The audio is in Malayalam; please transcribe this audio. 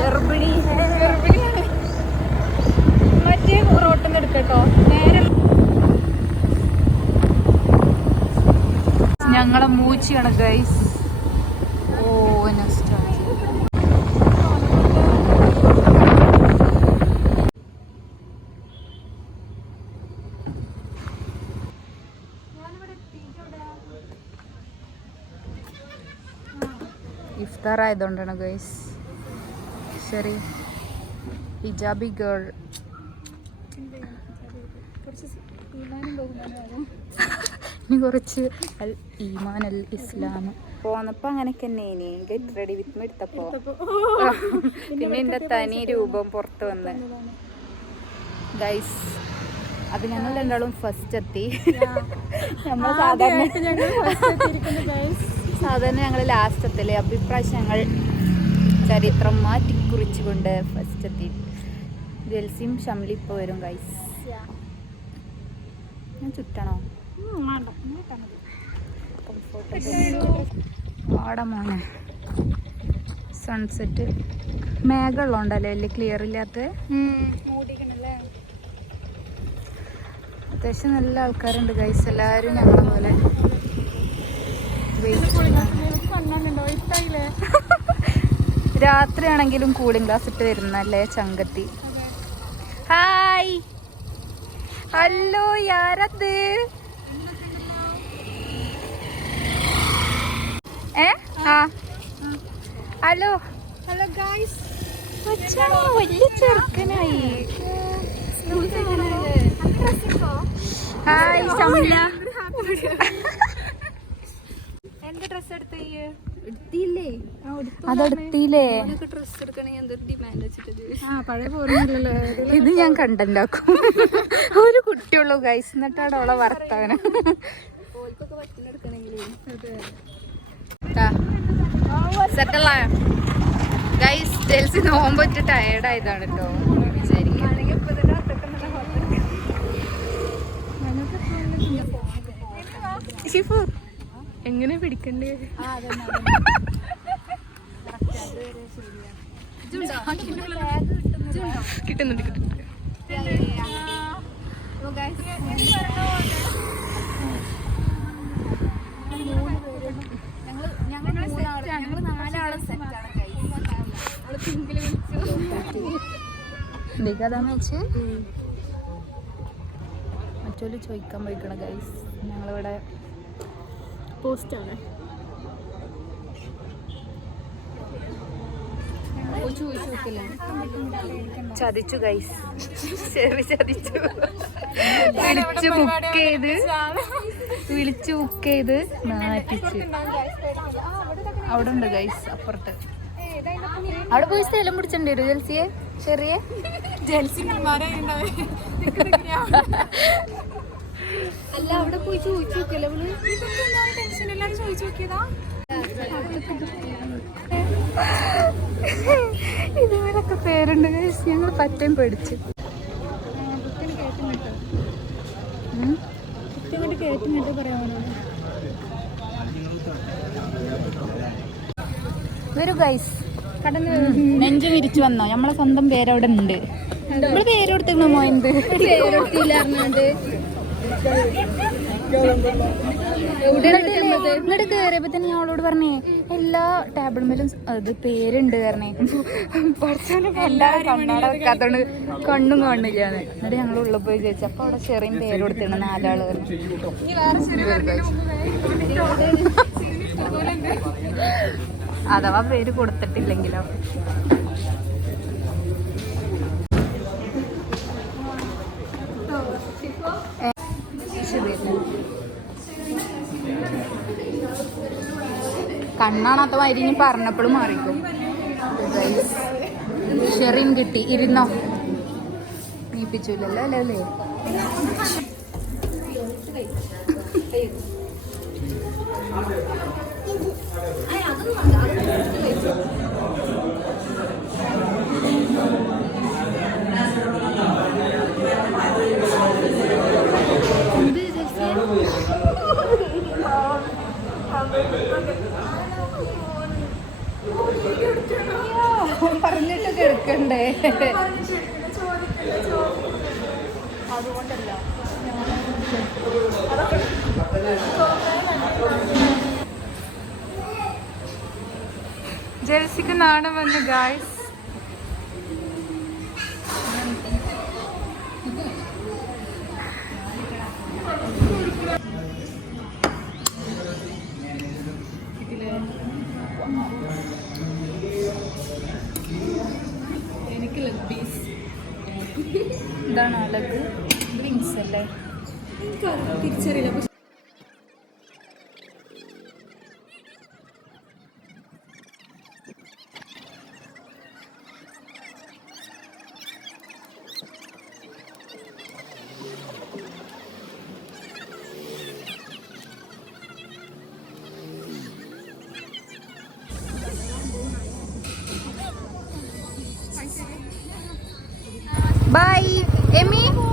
ഗർഭിണി മറ്റേ റോട്ടിന്ന് എടുക്കട്ടോ നേരെ. ഞങ്ങളെ മൂച്ചിയാണ് ഗൈസ്. ഓ നെക്സ്റ്റ് ഇഫ്താർ ആയതുകൊണ്ടാണ് ഗൈസ്. ശരി ഹിജാബി ഗേൾ. ഇനി കുറച്ച് അൽ ഈമാൻ അൽ ഇസ്ലാം പോന്നപ്പോ അങ്ങനെയൊക്കെ തന്നെ ഗെറ്റ് റെഡി വിത്ത് മീ എടുത്തപ്പോ പിന്നെ എന്റെ തനി രൂപം പുറത്ത് വന്ന് ഗൈസ്. അത് ഞങ്ങൾ രണ്ടാളും ഫസ്റ്റ് എത്തി. നമ്മൾ സാധാരണ ഞങ്ങൾ ലാസ്റ്റ് എത്തല്ലേ. അഭിപ്രായം ഞങ്ങൾ ചരിത്രം മാറ്റിക്കുറിച്ചുകൊണ്ട് ഫസ്റ്റ് എത്തി. ജൽസിയും ഷംലി ഇപ്പോൾ വരും ഗൈസ്. ഞാൻ ചുറ്റണോ? ആടെ മോനെ സൺസെറ്റ് മേഘമുള്ളതുകൊണ്ടല്ലേ വലിയ ക്ലിയർ ഇല്ലാത്ത. അത്യാവശ്യം നല്ല ആൾക്കാരുണ്ട് ഗൈസ്. എല്ലാവരും ഞങ്ങളെ പോലെ രാത്രിയാണെങ്കിലും കൂളിംഗ് ഗ്ലാസ് ഇട്ട് വരുന്നല്ലേ ചങ്കത്തി. ഹായ് ഹലോ യാരത് ഹലോ ഹലോ ഗൈസ്. വലിയ ചെറുക്കനായി. ഹായ് ഷംല. എന്റെ ഡ്രസ് എടുത്തില്ലേ? അതെടുത്തില്ലേ? ഇത് ഞാൻ കണ്ടുണ്ടാക്കും. ഒരു കുട്ടിയുള്ളൂ ഗൈസ്. എന്നിട്ടാണ് അവളെ വർത്താനം. സെറ്റല്ല ഗൈസ്. ജെൽസി നോമ്പറ്റ് ടയേർഡായതാണ് കേട്ടോ. ഷിഫു എങ്ങനെ പിടിക്കണ്ടേ? കിട്ടുന്നുണ്ട് കിട്ടുന്നുണ്ട്. മറ്റൊരു ചോദിക്കാൻ പോയിക്കണ ഗൈസ്. ഞങ്ങളിവിടെ പോസ്റ്റാണ്. ചതിച്ചു ഗൈസ്. ശരി ചതിച്ചു. വിളിച്ച് ബുക്ക് ചെയ്ത് നാറ്റിച്ച്. അവിടെ ഉണ്ട് ഗൈസ് അപ്പുറത്ത്. അവിടെ പോയി സ്ഥലം പിടിച്ചിട്ടുണ്ട് ഒരു ജൽസിയെ. ചെറിയ അല്ല അവിടെ പോയി ചോദിച്ചു നോക്കിയല്ലോ. ഇതുവരൊക്കെ പേരുണ്ട് ഗൈസ്. ഞങ്ങൾ പറ്റയും പേടിച്ചു. വരൂ ഗൈസ്. നെഞ്ചു വിരിച്ചു വന്നോ? നമ്മളെ സ്വന്തം പേരവിടെ ഉണ്ട്. നമ്മള് പേര് കൊടുത്തിരുന്നു മോയന്ത്. ഇങ്ങോട്ട് കയറിയപ്പോ തന്നെ അവളോട് പറഞ്ഞേ എല്ലാ ടേബിൾ മേലും അത് പേരുണ്ട് പറഞ്ഞേ. എല്ലാരും കണ്ണാട വെക്കാത്തോണ്ട് കണ്ണും കാണില്ലാന്ന്. എന്നിട്ട് ഞങ്ങൾ ഉള്ളിൽ പോയി ചോദിച്ചു. അപ്പൊ അവിടെ ചെറിയ പേര് കൊടുത്തിരുന്നു 4 ആള്. അഥവാ പേര് കൊടുത്തിട്ടില്ലെങ്കിലോ? കണ്ണാണാത്ത മാതിരി ഇനി പറഞ്ഞപ്പോഴും മാറിക്കും. ഷെറിൻ കിട്ടി. ഇരുന്നോ? നീപ്പിച്ചില്ലല്ലോ അല്ലേ അല്ലേ? ചോദിക്കണ്ടേ? അതുകൊണ്ടല്ല ജെൽസിക്ക് നാണം വന്നു ഗായ്സ്. എനിക്ക് ലെഗ് പീസ്. ഇതാണോ ലെഗ്? വിങ്സ് അല്ലേ? തിരിച്ചറിയില്ല. Bye, Amy.